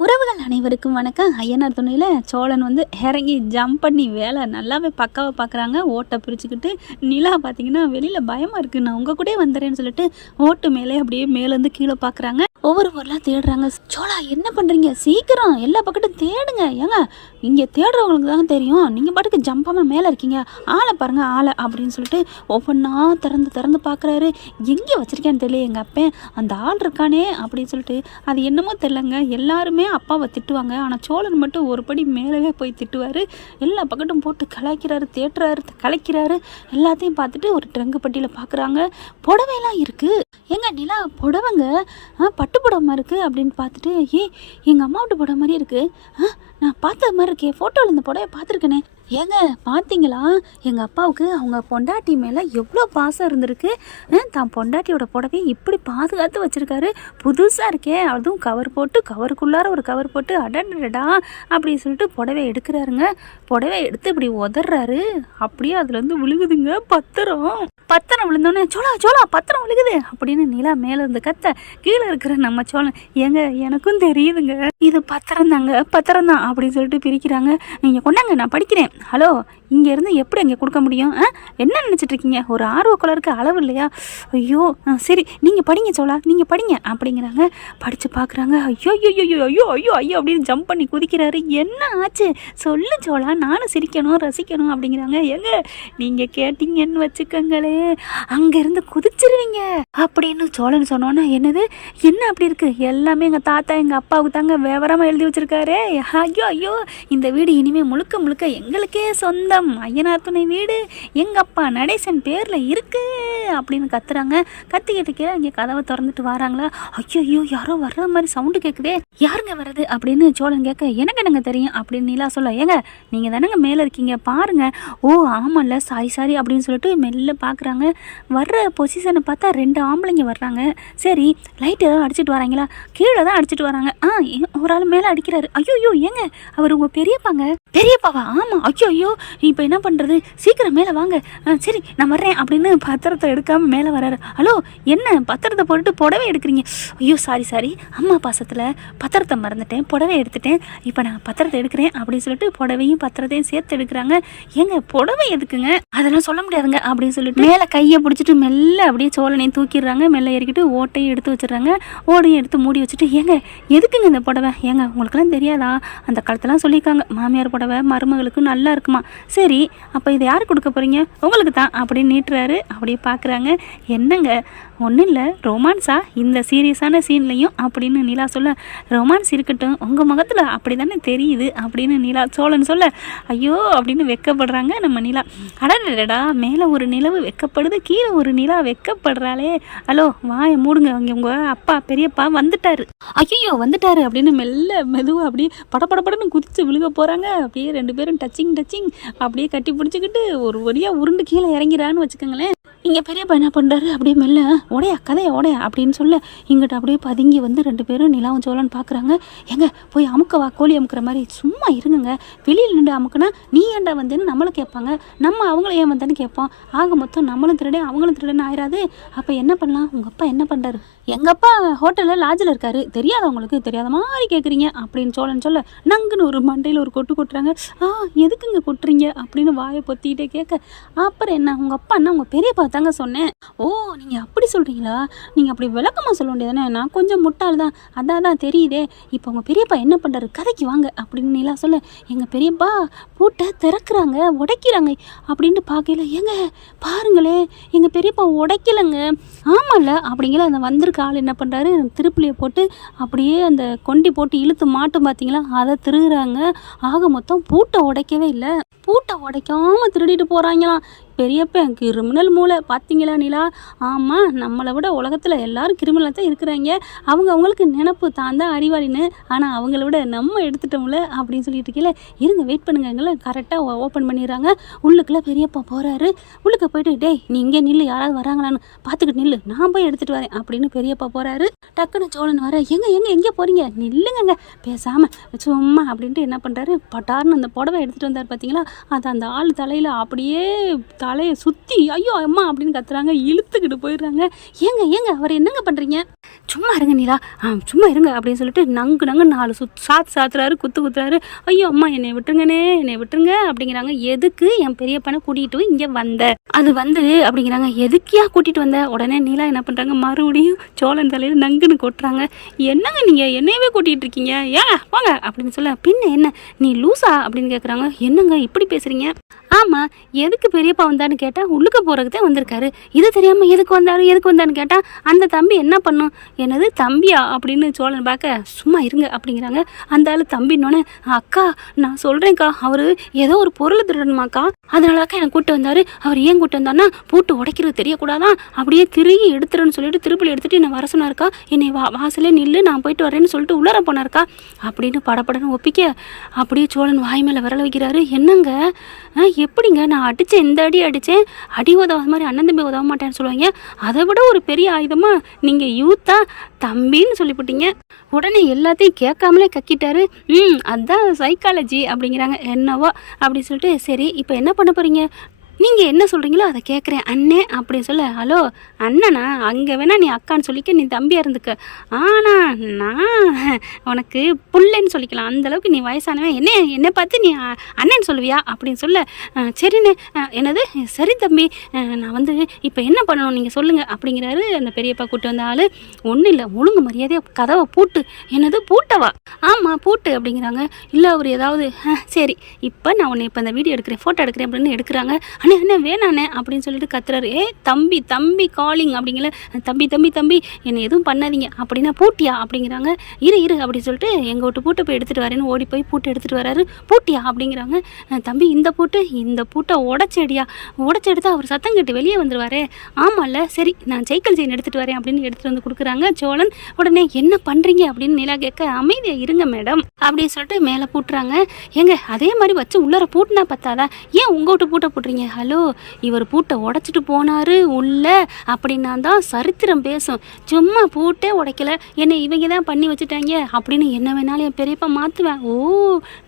உறவுகள் அனைவருக்கும் வணக்கம். ஐயனார் துணையில் சோழன் வந்து இறங்கி ஜம்ப் பண்ணி வேலை நல்லாவே பக்காவாக பார்க்குறாங்க. ஓட்டை பிரிச்சுக்கிட்டு நிலா பார்த்தீங்கன்னா வெளியில் பயமாக இருக்குது, நான் உங்கள் கூட வந்துடுறேன்னு சொல்லிட்டு ஓட்டு மேலே அப்படியே மேலேருந்து கீழே பார்க்குறாங்க. ஒவ்வொரு பொருளாக தேடுறாங்க. சோழா என்ன பண்ணுறீங்க, சீக்கிரம் எல்லா பக்கட்டும் தேடுங்க. ஏங்க இங்கே தேடுறவங்களுக்கு தான் தெரியும், நீங்கள் பாட்டுக்கு ஜம்பாமல் மேலே இருக்கீங்க, ஆளை பாருங்கள் ஆளை அப்படின்னு சொல்லிட்டு ஒவ்வொன்றா திறந்து பார்க்குறாரு. எங்கே வச்சுருக்கேன்னு தெரியல எங்கள் அப்பன், அந்த ஆள் இருக்கானே அப்படின்னு சொல்லிட்டு. அது என்னமோ தெரிலங்க, எல்லாருமே அப்பாவை திட்டுவாங்க, ஆனால் சோழன் மட்டும் ஒரு படி மேலவே போய் திட்டுவார். எல்லா பக்கட்டும் போட்டு கலாய்க்கிறாரு, தேட்டுறாரு, கலைக்கிறாரு. எல்லாத்தையும் பார்த்துட்டு ஒரு ட்ரங்கு பட்டியில் பார்க்குறாங்க. புடவையெல்லாம் இருக்குது. எங்க நிலா புடவைங்க, பட்டு புடவை இருக்குது அப்படின்னு பார்த்துட்டு, எங்கள் அம்மாவோட புடவை மாதிரி இருக்குது, நான் பார்த்த மாதிரி இருக்கே, ஃபோட்டோவில் இந்த புடவை பார்த்துருக்கேனே. ஏங்க பார்த்தீங்களா, எங்கள் அப்பாவுக்கு அவங்க பொண்டாட்டி மேலே எவ்வளோ பாசம் இருந்திருக்கு. தான் பொண்டாட்டியோட புடவையை இப்படி பாதுகாத்து வச்சுருக்காரு, புதுசாக இருக்கே. அதுவும் கவர் போட்டு, கவருக்குள்ளார ஒரு கவர் போட்டு, அடடா அப்படின்னு சொல்லிட்டு புடவை எடுக்கிறாருங்க. புடவை எடுத்து இப்படி உதறாரு, அப்படியே அதுலேருந்து விழுகுதுங்க பத்திரம் விழுந்தோடனே, சோளா பத்திரம் விழுகுது அப்படின்னு நிலா மேலே இருந்து கத்த, கீழே இருக்கிற நம்ம சோழன், ஏங்க எனக்கும் தெரியுதுங்க இது பத்திரம் தான் அப்படின்னு சொல்லிட்டு பிரிக்கிறாங்க. நீங்கள் கொண்டாங்க நான் படிக்கிறேன். ஹலோ, இங்கேருந்து எப்படி அங்கே கொடுக்க முடியும்? என்ன நினச்சிட்டு இருக்கீங்க? ஒரு ஆர்வக்குள்ளருக்கு அளவு இல்லையா? ஐயோ சரி நீங்கள் படிங்க சோழா, நீங்கள் படிங்க அப்படிங்கிறாங்க. படித்து பார்க்குறாங்க. ஐயோ ஐயோ ஐயோ ஐயோ ஐயோ அப்படின்னு ஜம்ப் பண்ணி குதிக்கிறாரு. என்ன ஆச்சு சொல்லு சோழா, நானும் சிரிக்கணும் ரசிக்கணும் அப்படிங்கிறாங்க. ஏங்க நீங்கள் கேட்டீங்கன்னு வச்சுக்கோங்களே, அங்கேருந்து குதிச்சிருவீங்க அப்படின்னு சோழன் சொன்னோன்னே, என்னது என்ன அப்படி இருக்குது? எல்லாமே எங்கள் தாத்தா எங்கள் அப்பாவுக்கு தாங்க விவரமாக எழுதி வச்சுருக்காரு. ஐயோ ஐயோ, இந்த வீடு இனிமேல் முழுக்க எங்களுக்கே சொந்தம், ஐயனார் துணை வீடு எங்கள் அப்பா நடேசன் பேரில் இருக்கு அப்படின்னு கத்துறாங்க. கத்திக்கிட்டு கீழே இங்கே கதவை திறந்துட்டு வராங்களா. ஐயோ யாரோ வர்ற மாதிரி சவுண்டு கேட்குதே, யாருங்க வர்றது அப்படின்னு சோழன் கேட்க, எனக்கு என்னங்க தெரியும் அப்படின்னு நிலா சொல்ல, ஏங்க நீங்கள் தானங்க மேலே இருக்கீங்க பாருங்க. ஓ ஆமாம்ல, சாரி அப்படின்னு சொல்லிட்டு மெல்ல பார்க்குறாங்க. வர்ற பொசிஷனை பார்த்தா 2 ஆம்பளைங்க வர்றாங்க. சரி லைட் ஏதாவது அடிச்சுட்டு வராங்களா? கீழே தான் அடிச்சுட்டு வராங்க. ஒரு ஆள் மேலே அடிக்கிறாரு. ஐயோ ஏங்க அவர் உங்கள் பெரியப்பாவா? ஆமாம். ஐயோ இப்போ என்ன பண்ணுறது, சீக்கிரம் மேலே வாங்க. சரி நான் வர்றேன் அப்படின்னு பத்திரத்தை எடுக்காமல் மேலே வர்றாரு. ஹலோ என்ன பத்திரத்தை போட்டுட்டு புடவை எடுக்கிறீங்க? ஐயோ சாரி, அம்மா பாசத்தில் பத்திரத்தை மறந்துட்டேன், புடவை எடுத்துட்டேன், இப்போ நான் பத்திரத்தை எடுக்கிறேன் அப்படின்னு சொல்லிட்டு புடவையும் பத்திரத்தையும் சேர்த்து எடுக்கிறாங்க. ஏங்க புடவை எதுக்குங்க? அதெல்லாம் சொல்ல முடியாதுங்க அப்படின்னு சொல்லிட்டு மேலே கையை பிடிச்சிட்டு மெல்ல அப்படியே சோழனையும் தூக்கிடுறாங்க. மெல்ல ஏறிக்கிட்டு ஓட்டையும் எடுத்து வச்சிடுறாங்க. ஓடையும் எடுத்து மூடி வச்சுட்டு, ஏங்க எதுக்குங்க இந்த புடவை? ஏங்க உங்களுக்கெல்லாம் தெரியாதா, அந்த காலத்தெல்லாம் சொல்லியிருக்காங்க, மாமியார் புடவை மருமகளுக்கு நல்லா இருக்குமா. சரி அப்போ இதை யார் கொடுக்க போகிறீங்க? உங்களுக்கு தான் அப்படின்னு நீட்டுறாரு. அப்படியே பார்க்குறாங்க. என்னங்க ஒன்றும் இல்லை, ரொமான்ஸா இந்த சீரியஸான சீன்லையும் அப்படின்னு நிலா சொல்ல, ரொமான்ஸ் இருக்கட்டும், உங்கள் முகத்தில் அப்படி தானே தெரியுது அப்படின்னு நிலா சோழன் சொல்ல, ஐயோ அப்படின்னு வெக்கப்படுறாங்க நம்ம நிலா. அடடா, மேலே ஒரு நிலவு வெக்கப்படுது, கீழே ஒரு நிலா வெக்கப்படுறாளே. ஹலோ வாயை மூடுங்க, அங்கே உங்கள் அப்பா பெரியப்பா வந்துட்டாரு. ஐயோ வந்துட்டாரு அப்படின்னு மெதுவாக அப்படியே படப்படன்னு குதித்து விழுக போகிறாங்க. அப்படியே 2 பேரும் டச்சிங் அப்படியே கட்டி பிடிச்சிக்கிட்டு ஒரு வழியாக உருண்டு கீழே இறங்கிறான்னு வச்சுக்கோங்களேன். இங்கே பெரியப்பா என்ன பண்ணுறாரு, அப்படியே மெல்ல ஓடையா அப்படின்னு சொல்ல, இங்கிட்ட அப்படியே பதுங்கி வந்து 2 பேரும் நிலாவும் சோழன் பார்க்குறாங்க. எங்க போய் அமுக்கவா, கோழி அமுக்கிற மாதிரி சும்மா இருங்க, வெளியில் நின்று அமுக்குனா நீ ஏன்டா வந்தேன்னு நம்மளை கேட்பாங்க, நம்ம அவங்கள ஏன் வந்தேன்னு கேட்போம். ஆக மொத்தம் நம்மளும் திருடே அவங்களும் திருடன்னு ஆயிடாது. அப்போ என்ன பண்ணலாம்? உங்கள் அப்பா என்ன பண்ணுறாரு? எங்கள் அப்பா ஹோட்டலில் லாட்ஜில் இருக்காரு, தெரியாதவங்களுக்கு தெரியாத மாதிரி கேட்குறீங்க அப்படின்னு சோழன் சொல்ல, நங்குன்னு ஒரு மண்டையில் ஒரு கொட்டுறாங்க. எதுக்குங்க கொட்டுறீங்க அப்படின்னு வாயை பொத்திக்கிட்டே கேட்க, அப்புறம் என்ன உங்கள் அப்பா என்ன உங்கள் பெரியப்பா தாங்க சொன்னேன். ஓ நீங்கள் அப்படி சொல்கிறீங்களா? நீங்கள் அப்படி விளக்கமாக சொல்ல வேண்டியதானே, நான் கொஞ்சம் முட்டாள் தான், அதான் தெரியுதே. இப்போ உங்கள் பெரியப்பா என்ன பண்ணுறாரு, கதைக்கு வாங்க அப்படின்னு நிலா சொல்ல, எங்கள் பெரியப்பா பூட்டை திறக்கிறாங்க, உடைக்கிறாங்க அப்படின்னு பார்க்கல. ஏங்க பாருங்களே, எங்கள் பெரியப்பா உடைக்கலைங்க. ஆமாம்ல அப்படிங்கிற அந்த வந்திருக்க ஆள் என்ன பண்ணுறாரு, திருப்புளியை போட்டு அப்படியே அந்த கொண்டி போட்டு இழுத்து மாட்டும் பார்த்தீங்களா, அதை திருகுறாங்க. ஆக மொத்தம் பூட்டை உடைக்கவே இல்லை, பூட்டை உடைக்காமல் திருடிட்டு போகிறாங்களாம். பெரியப்பன் கிரிமினல் மூளை பார்த்தீங்களா நிலா? ஆமாம், நம்மளை விட உலகத்தில் எல்லாரும் கிரிமினலாக தான் இருக்கிறாங்க. அவங்களுக்கு நினப்பு தான் அறிவாளின்னு, ஆனால் அவங்கள விட நம்ம எடுத்துட்டோம்ல அப்படின்னு சொல்லிட்டு இருக்கல. இருங்க வெயிட் பண்ணுங்க, எங்களை கரெக்டாக ஓப்பன் பண்ணிடுறாங்க. உள்ளுக்குள்ளே பெரியப்பா போகிறாரு. உள்ளுக்கு போயிட்டு, டேய் நீ இங்கே நில்லு, யாராவது வராங்களான்னு பார்த்துக்கிட்டு நில்லு, நான் போய் எடுத்துகிட்டு வரேன் அப்படின்னு பெரியப்பா போகிறாரு. டக்குன்னு சோழன் வர, எங்கே போகிறீங்க, நில்லுங்க பேசாமல் சும்மா அப்படின்ட்டு என்ன பண்ணுறாரு, பட்டார்னு அந்த புடவை எடுத்துகிட்டு வந்தார் பார்த்தீங்களா, அது அந்த ஆள் தலையில் அப்படியே தலையை சுற்றி ஐயோ அம்மா அப்படின்னு கத்துறாங்க, இழுத்துக்கிட்டு போயிடுறாங்க. ஏங்க ஏங்க அவர் என்னங்க பண்ணுறீங்க? சும்மா இருங்க நீலா, சும்மா இருங்க அப்படின்னு சொல்லிட்டு நங்கு நங்கு 4 சாத்துறாரு, குத்துறாரு. ஐயோ அம்மா என்னை விட்டுருங்கண்ணே, என்னை விட்டுருங்க அப்படிங்கிறாங்க. எதுக்கு என் பெரியப்பனை கூட்டிகிட்டு இங்கே வந்த? அது வந்து அப்படிங்கிறாங்க. எதுக்கியா கூட்டிகிட்டு வந்த? உடனே நீலா என்ன பண்ணுறாங்க, மறுபடியும் சோழன் தலையில் நங்குன்னு கொட்டுறாங்க. என்னங்க நீங்கள் என்னையவே கூட்டிகிட்டு இருக்கீங்க, ஏன் வாங்க அப்படின்னு சொல்ல. பின்ன என்ன நீ லூசா அப்படின்னு கேட்குறாங்க. என்னங்க இப்படி பேசுகிறீங்க? ஆமாம், எதுக்கு பெரியப்பா வந்தான்னு கேட்டால் உள்ளுக்க போகிறதுக்கு தான் வந்திருக்காரு. இது தெரியாமல் எதுக்கு வந்தான்னு கேட்டால் அந்த தம்பி என்ன பண்ணும்? என்னது தம்பியா அப்படின்னு சோழன் பார்க்க. சும்மா இருங்க அப்படிங்கிறாங்க. அந்த ஆள் தம்பின்னொன்னே, அக்கா நான் சொல்கிறேன்க்கா, அவர் ஏதோ ஒரு பொருளை திருடணுமாக்கா, அதனாலக்கா என்னை கூப்பிட்டு வந்தார். அவர் ஏன் கூப்பிட்டு வந்தார்னா பூட்டு உடைக்கிறது தெரியக்கூடாதான், அப்படியே திருகி எடுத்துருன்னு சொல்லிட்டு திருப்பி எடுத்துகிட்டு என்னை வர சொன்னார்க்கா. என்னை வாசலே நில்லு நான் போயிட்டு வரேன்னு சொல்லிட்டு உள்ளார போனார்க்கா அப்படின்னு படப்படன்னு ஒப்பிக்க. அப்படியே சோழன் வாய் மேலே விரல வைக்கிறாரு. என்னங்க எப்படிங்க நான் அடித்தேன், இந்த அடி அடித்தேன், அடி உதவாத மாதிரி அண்ணன் தம்பி உதவ மாட்டேன்னு சொல்லுவாங்க, அதை விட ஒரு பெரிய ஆயுதமாக நீங்கள் யூத்தா தம்பின்னு சொல்லிவிட்டீங்க. உடனே எல்லாத்தையும் கேட்காமலே கக்கிட்டாரு. அதுதான் சைக்காலஜி அப்படிங்கிறாங்க. என்னவோ அப்படின்னு சொல்லிட்டு, சரி இப்போ என்ன பண்ண போகிறீங்க, நீங்கள் என்ன சொல்கிறீங்களோ அதை கேட்குறேன் அண்ணே அப்படின்னு சொல்ல. ஹலோ அண்ணனா, அங்கே வேணா நீ அக்கான்னு சொல்லிக்க, நீ தம்பியாக இருந்துக்க, ஆனால் நான் உனக்கு புள்ளன்னு சொல்லிக்கலாம், அந்தளவுக்கு நீ வயசானவன், என்னை பார்த்து நீ அண்ணன்னு சொல்லுவியா அப்படின்னு சொல்ல. சரிண்ணே, என்னது சரி தம்பி, நான் வந்து இப்போ என்ன பண்ணணும் நீங்கள் சொல்லுங்கள் அப்படிங்கிறாரு. அந்த பெரியப்பா கூட்டு வந்த ஆள். ஒன்றும் இல்லை, ஒழுங்கு மரியாதையாக கதவை பூட்டு. என்னது பூட்டவா? ஆமாம் பூட்டு அப்படிங்கிறாங்க. இல்லை அவர் ஏதாவது சரி இப்போ நான் உன்னை இப்போ அந்த வீடியோ எடுக்கிறேன், ஃபோட்டோ எடுக்கிறேன் அப்படின்னு எடுக்கிறாங்க. அண்ணே அண்ணே வேணாண்ணே அப்படின்னு சொல்லிட்டு கத்துறாரு. தம்பி தம்பி காலிங் அப்படிங்கிற, தம்பி தம்பி தம்பி என்னை எதுவும் பண்ணாதீங்க அப்படின்னா பூட்டியா அப்படிங்கிறாங்க. இரு அப்படின்னு சொல்லிட்டு எங்கள் வீட்டு பூட்டை போய் எடுத்துகிட்டு வரேன்னு ஓடி போய் பூட்டை எடுத்துகிட்டு வராரு. பூட்டியா அப்படிங்கிறாங்க. தம்பி இந்த பூட்டை உடச்செடுத்தா அவர் சத்தம் கேட்டு வெளியே வந்துடுவாரே. ஆமாம்ல, சரி நான் சைக்கிள் செயின் எடுத்துகிட்டு வரேன் அப்படின்னு எடுத்துகிட்டு வந்து கொடுக்குறாங்க சோழன். உடனே என்ன பண்ணுறீங்க அப்படின்னு நிலா கேட்க, அமைதியாக இருங்க மேடம் அப்படின்னு சொல்லிட்டு மேலே பூட்டுறாங்க. ஏங்க அதே மாதிரி வச்சு உள்ளார பூட்டினா பத்தாதா, ஏன் உங்கள் வீட்டு பூட்டை போட்டுறீங்க? ஹலோ இவர் பூட்டை உடைச்சிட்டு போனாரு உள்ள அப்படின்னா தான் சரித்திரம் பேசும். சும்மா பூட்டே உடைக்கல, என்னை இவங்க தான் பண்ணி வச்சுட்டாங்க அப்படின்னு என்ன வேணாலும் என் பெரியப்பா மாற்றுவேன். ஓ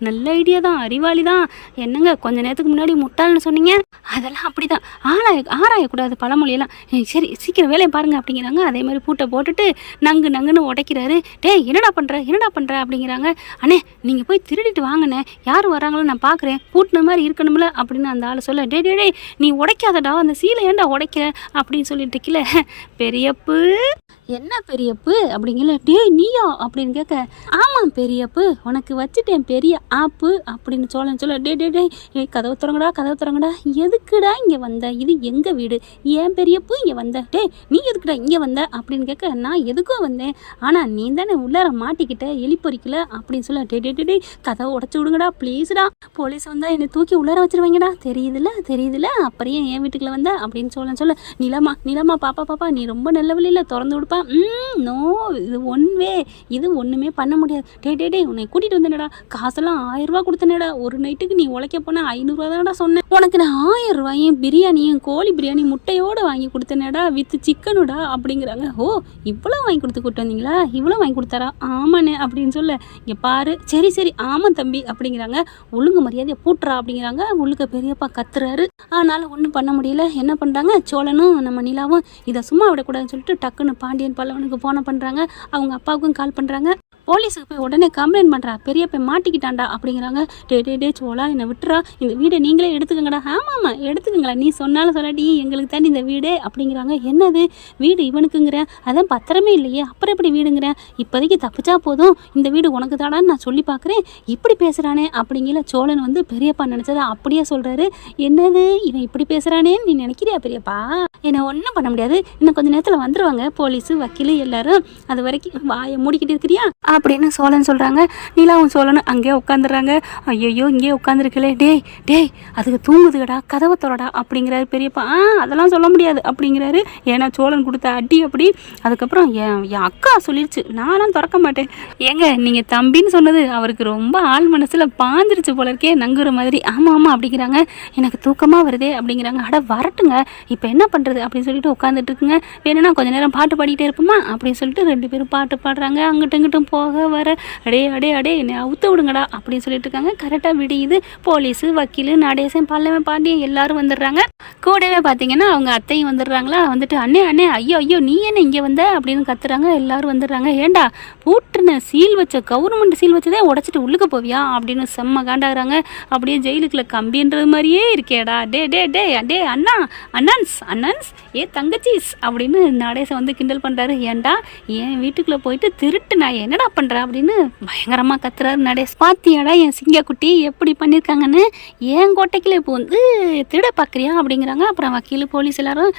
நல்ல ஐடியா தான், அறிவாளி தான். என்னங்க கொஞ்ச நேரத்துக்கு முன்னாடி முட்டாள்னு சொன்னீங்க, அதெல்லாம் அப்படி தான் ஆராயக்கூடாது பழமொழியெல்லாம். சரி சீக்கிரம் வேலையை பாருங்கள் அப்படிங்கிறாங்க. அதே மாதிரி பூட்டை போட்டுட்டு நங்குன்னு உடைக்கிறாரு. டேய் என்னடா பண்ணுற அப்படிங்கிறாங்க. அண்ணே நீங்கள் போய் திருடிட்டு வாங்கண்ணே, யார் வராங்களோ நான் பார்க்குறேன், பூட்டின மாதிரி இருக்கணும்ல அப்படின்னு அந்த ஆள் சொல்ல. டே நீ உடைக்காதடா, அந்த சீலை ஏன்டா உடைக்கிற அப்படின்னு சொல்லிட்டு இருக்கல. பெரியப்பு என்ன பெரியப்பு அப்படிங்கல. டேய் நீயா அப்படின்னு கேட்க, ஆமாம் பெரியப்பு உனக்கு வச்சுட்டேன் பெரிய ஆப்பு அப்படின்னு சொல்ல. டே கதவு திறங்கடா, எதுக்குடா இங்கே வந்த, இது எங்கள் வீடு, ஏன் பெரியப்பு இங்கே வந்த, நீ எதுக்குடா இங்கே வந்த அப்படின்னு கேட்க, நான் எதுக்கோ வந்தேன், ஆனால் நீ தானே உள்ளார மாட்டிக்கிட்ட எலிப்பொறிக்கல அப்படின்னு சொல்ல. டே கதவை உடச்சி விடுங்கடா ப்ளீஸ்டா, போலீஸ் வந்தால் என்னை தூக்கி உள்ளார வச்சிருவாங்கடா, தெரியுதுல அப்புறம் ஏன் வீட்டுக்குள்ள வந்த அப்படின்னு சொல்ல. நிலமா பாப்பா நீ ரொம்ப நல்ல வழியில் திறந்து விடுப்பா. நோ இது ஒன் வே, இது ஒன்றுமே பண்ண முடியாது. டே உன்னை கூட்டிகிட்டு வந்தேனடா, காசெல்லாம் 1000 ரூபா கொடுத்தனேடா, ஒரு நைட்டுக்கு நீ உழைக்க போனால் 500 ரூபா தானடா சொன்னேன், உனக்கு நான் 1000 ரூபாயும் பிரியாணியும் கோழி பிரியாணி முட்டையோடு வாங்கி கொடுத்தனேடா வித் சிக்கனுடா அப்படிங்கிறாங்க. ஓ இவ்வளோ வாங்கி கூப்பிட்டு வந்தீங்களா, இவ்வளோ வாங்கி கொடுத்தாரா, ஆமாண்ணே அப்படின்னு சொல்ல. இங்கே பாரு, சரி ஆமாம் தம்பி அப்படிங்கிறாங்க. ஒழுங்கு மரியாதையை பூட்டுறா அப்படிங்கிறாங்க. உள்ளுக்க பெரியப்பா கத்துறாரு. ஆனாலும் ஒன்றும் பண்ண முடியல. என்ன பண்ணுறாங்க, சோழனும் நம்ம நிலாவும் இதை சும்மா விடக்கூடாதுன்னு சொல்லிட்டு டக்குன்னு பாண்டியன் பல்லவனுக்கு ஃபோனை பண்ணுறாங்க. அவங்க அப்பாவுக்கும் கால் பண்ணுறாங்க. போலீஸுக்கு போய் உடனே கம்ப்ளைண்ட் பண்ணுறா, பெரியப்ப மாட்டிக்கிட்டான்டா அப்படிங்கிறாங்க. டே சோழா என்னை விட்டுறா, இந்த வீடை நீங்களே எடுத்துக்கங்கடா. ஆமாம் எடுத்துக்கங்களா, நீ சொன்னாலும் சொல்லாட்டி எங்களுக்கு தாண்டி இந்த வீடு அப்படிங்கிறாங்க. என்னது வீடு இவனுக்குங்கிறேன், அதான் பத்திரமே இல்லையே, அப்புறம் எப்படி வீடுங்கிறேன், இப்போதைக்கு தப்பிச்சா போதும், இந்த வீடு உனக்கு தாடான்னு நான் சொல்லி பார்க்குறேன், இப்படி பேசுகிறானே அப்படிங்கிற சோழன் வந்து பெரியப்பா நினச்சதை அப்படியே சொல்கிறாரு. என்னது இவன் இப்படி பேசுகிறானேன்னு நீ நினைக்கிறியா பெரியப்பா, என்னை ஒன்றும் பண்ண முடியாது, இன்னும் கொஞ்சம் நேரத்தில் வந்துடுவாங்க போலீஸு வக்கீல் எல்லாரும், அது வரைக்கும் வாயை மூடிக்கிட்டு இருக்கிறியா அப்படின்னு சோழன் சொல்கிறாங்க. நிலாவும் சோழனும் அங்கேயே உட்காந்துடுறாங்க. ஐயோ இங்கேயே உட்காந்துருக்கலே, டேய் அதுக்கு தூங்குதுடா, கதவை திறடா அப்படிங்கிறாரு பெரியப்பா. அதெல்லாம் சொல்ல முடியாது அப்படிங்கிறாரு. ஏன்னா சோழன் கொடுத்த அடி அப்படி. அதுக்கப்புறம் என் அக்கா சொல்லிடுச்சு, நானும் திறக்க மாட்டேன். ஏங்க நீங்கள் தம்பின்னு சொன்னது அவருக்கு ரொம்ப ஆள் மனசில் பாஞ்சிருச்சு போல இருக்கே, நங்குற மாதிரி. ஆமாம் அப்படிங்கிறாங்க. எனக்கு தூக்கமாக வருதே அப்படிங்கிறாங்க. அட வரட்டுங்க, இப்போ என்ன பண்ணுறது அப்படின்னு சொல்லிட்டு உட்காந்துட்டு இருக்குங்க. வேணும்னா கொஞ்சம் நேரம் பாட்டு பாடிக்கிட்டே இருப்போமா அப்படின்னு சொல்லிட்டு 2 பேரும் பாட்டு பாடுறாங்க. அங்கிட்டும் இங்கிட்டும் போகிறாங்க. போக வர அடே அடே அடே என்னை அவுத்து விடுங்கடா அப்படின்னு சொல்லிட்டு இருக்காங்க. கரெக்டாக விடியுது. போலீஸு, வக்கீலு, நடேசன், பல்லவன், பாண்டியன் எல்லாரும் வந்துடுறாங்க. கூடவே பார்த்தீங்கன்னா அவங்க அத்தையும் வந்துடுறாங்களா. வந்துட்டு அண்ணே அண்ணே ஐயோ ஐயோ நீ என்ன இங்கே வந்த அப்படின்னு கத்துறாங்க. எல்லாரும் வந்துடுறாங்க. ஏண்டா பூட்டுன சீல் வச்ச கவர்மெண்ட் சீல் வச்சதே உடச்சிட்டு உள்ளுக்க போவியா அப்படின்னு செம்ம காண்டாகிறாங்க. அப்படியே ஜெயிலுக்குள்ள கம்பின்றது மாதிரியே இருக்கேடா. டே டே டே டே அண்ணா அண்ணன்ஸ் அண்ணன்ஸ் தங்கச்சிஸ் அப்படின்னு நடேசன் வந்து கிண்டல் பண்ணுறாரு. ஏன்டா என் வீட்டுக்குள்ளே போயிட்டு திருட்டு நான் என்னடா பண்ணுறேன் அப்படின்னு பயங்கரமாக கத்துறாரு நடேஷ். பாத்தியாடா என் சிங்கக்குட்டி எப்படி பண்ணியிருக்காங்கன்னு, என் கோட்டைக்குள்ள இப்போ வந்து திருட பார்க்குறியா அப்படிங்கிறாங்க. அப்புறம் வக்கீல், போலீஸ் எல்லாரும்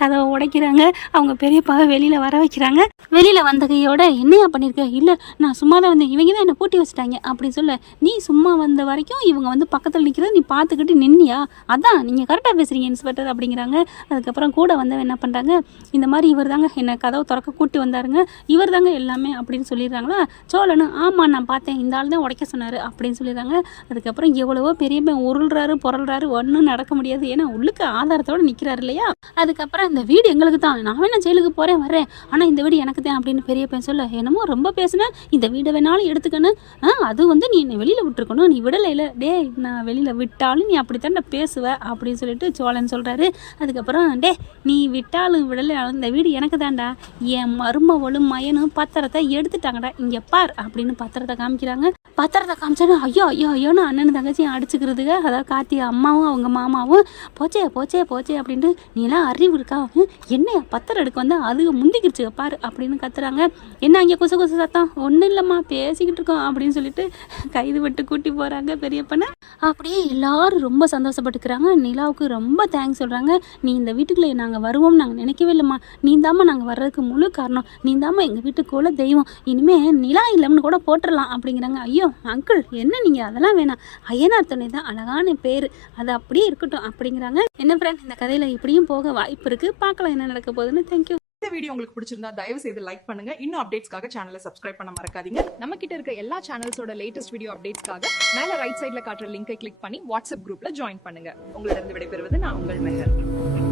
கதவை உடைக்கிறாங்க. அவங்க பெரியப்பாவை வெளியில் வர வைக்கிறாங்க. வெளியில் வந்த கையோட என்னையா பண்ணியிருக்க? இல்லை நான் சும்மா தான் வந்தேன், இவங்க தான் என்னை பூட்டி வச்சுட்டாங்க அப்படின்னு சொல்ல, நீ சும்மா வந்த வரைக்கும் இவங்க வந்து பக்கத்தில் நிற்கிறத நீ பார்த்துக்கிட்டு நின்னியா? அதான் நீங்கள் கரெக்டாக பேசுகிறீங்க இன்ஸ்பெக்டர் அப்படிங்கிறாங்க. அதுக்கப்புறம் கூட வந்தவன் என்ன பண்ணுறாங்க, இந்த மாதிரி இவர் தாங்க என்னை கதவை திறக்க கூட்டி வந்தாருங்க, இவர் தாங்க எல்லாமே அப்படின்னு சொல்லிடுறாங்களா. சோழனும் ஆமாம் நான் பார்த்தேன், இந்த ஆள் தான் உடைக்க சொன்னார் அப்படின்னு சொல்லிடுறாங்க. அதுக்கப்புறம் எவ்வளவோ பெரிய உருள்றாரு புரள்றாரு, ஒன்றும் நடக்க முடியாது. ஏன்னா உள்ளுக்கு ஆதாரத்தோடு நிற்கிறாரு இல்லையா. அதுக்கப்புறம் இந்த வீடு எங்களுக்கு தான், நான் வேணா ஜெயிலுக்கு போகிறேன் வரேன், ஆனால் இந்த வீடு எனக்கு தான் அப்படின்னு பெரிய பையன் சொல்ல, என்னமோ ரொம்ப பேசுனேன், இந்த வீடை வேணாலும் எடுத்துக்கணும், அது வந்து நீ என்னை வெளியில் விட்டுருக்கணும், நீ விடலை இல்லை, டே நான் வெளியில் விட்டாலும் நீ அப்படித்தாண்ட பேசுவ அப்படின்னு சொல்லிட்டு சோழன் சொல்கிறாரு. அதுக்கப்புறம் டே நீ விட்டாலும் விடலையாலும் இந்த வீடு எனக்கு தான்டா, என் மருமவளும் மயனும் பத்திரத்தை எடுத்துட்டாங்கடா, இங்கே பார் அப்படின்னு பத்திரத்தை காமிக்கிறாங்க. பத்திரத்தை காமிச்சாரு. ஐயோ ஐயோ ஐயோன்னு அண்ணன் தங்கச்சியும் அடிச்சுக்கிறதுக்கு, அதாவது கார்த்தி அம்மாவும் அவங்க மாமாவும் போச்சே போச்சே போச்சே அப்படின்ட்டு, நீலாம் அறிவு இருக்கா, என்ன பத்திரம் எடுக்க வந்தால் அது முந்திக்கிடுச்சு பாரு அப்படின்னு கத்துறாங்க. என்ன இங்கே குசு குசு சத்தம்? ஒன்றும் இல்லைம்மா பேசிக்கிட்டு இருக்கோம் அப்படின்னு சொல்லிட்டு கைது விட்டு கூட்டி போகிறாங்க பெரியப்பனை. அப்படியே எல்லாரும் ரொம்ப சந்தோஷப்பட்டுக்கிறாங்க. நிலாவுக்கு ரொம்ப தேங்க்ஸ் சொல்கிறாங்க. நீ இந்த வீட்டுக்குள்ளே நாங்கள் வருவோம் நாங்கள் நினைக்கவே இல்லைம்மா, நீ தாம்மா நாங்கள் வர்றதுக்கு முழு காரணம், நீ தாம்மா எங்கள் வீட்டுக்குள்ள தெய்வம், இனிமேல் நிலா இல்லைன்னு கூட போட்டுடலாம் அப்படிங்கிறாங்க. ஐயோ அங்கிள் என்ன நீங்கள் அதெல்லாம் வேணாம், ஐயனார் துணை தான் அழகான பேர், அது அப்படியே இருக்கட்டும் அப்படிங்கிறாங்க. என்ன ஃப்ரெண்ட் இந்த கதையில் இப்படியும் போக வாய்ப்பு இருக்குது, பார்க்கலாம் என்ன நடக்க போகுதுன்னு. தேங்க்யூ. இந்த வீடியோ உங்களுக்கு பிடிச்சிருந்தா தயவு செய்து லைக் பண்ணுங்க. இன்னும் அப்டேட்ஸ்க்காக சேனலை சப்ஸ்கிரைப் பண்ண மறக்காதீங்க. நம்ம கிட்ட இருக்க எல்லா சேனல்ஸோட லேட்டஸ்ட் வீடியோ அப்டேட்ஸ்க்காக மேல ரைட் சைடுல காட்டுற லிங்கை கிளிக் பண்ணி வாட்ஸ்அப் குரூப்ல ஜாயின் பண்ணுங்க. உங்களிடம் விடைபெறுவது நான் உங்கள் மெஹர்.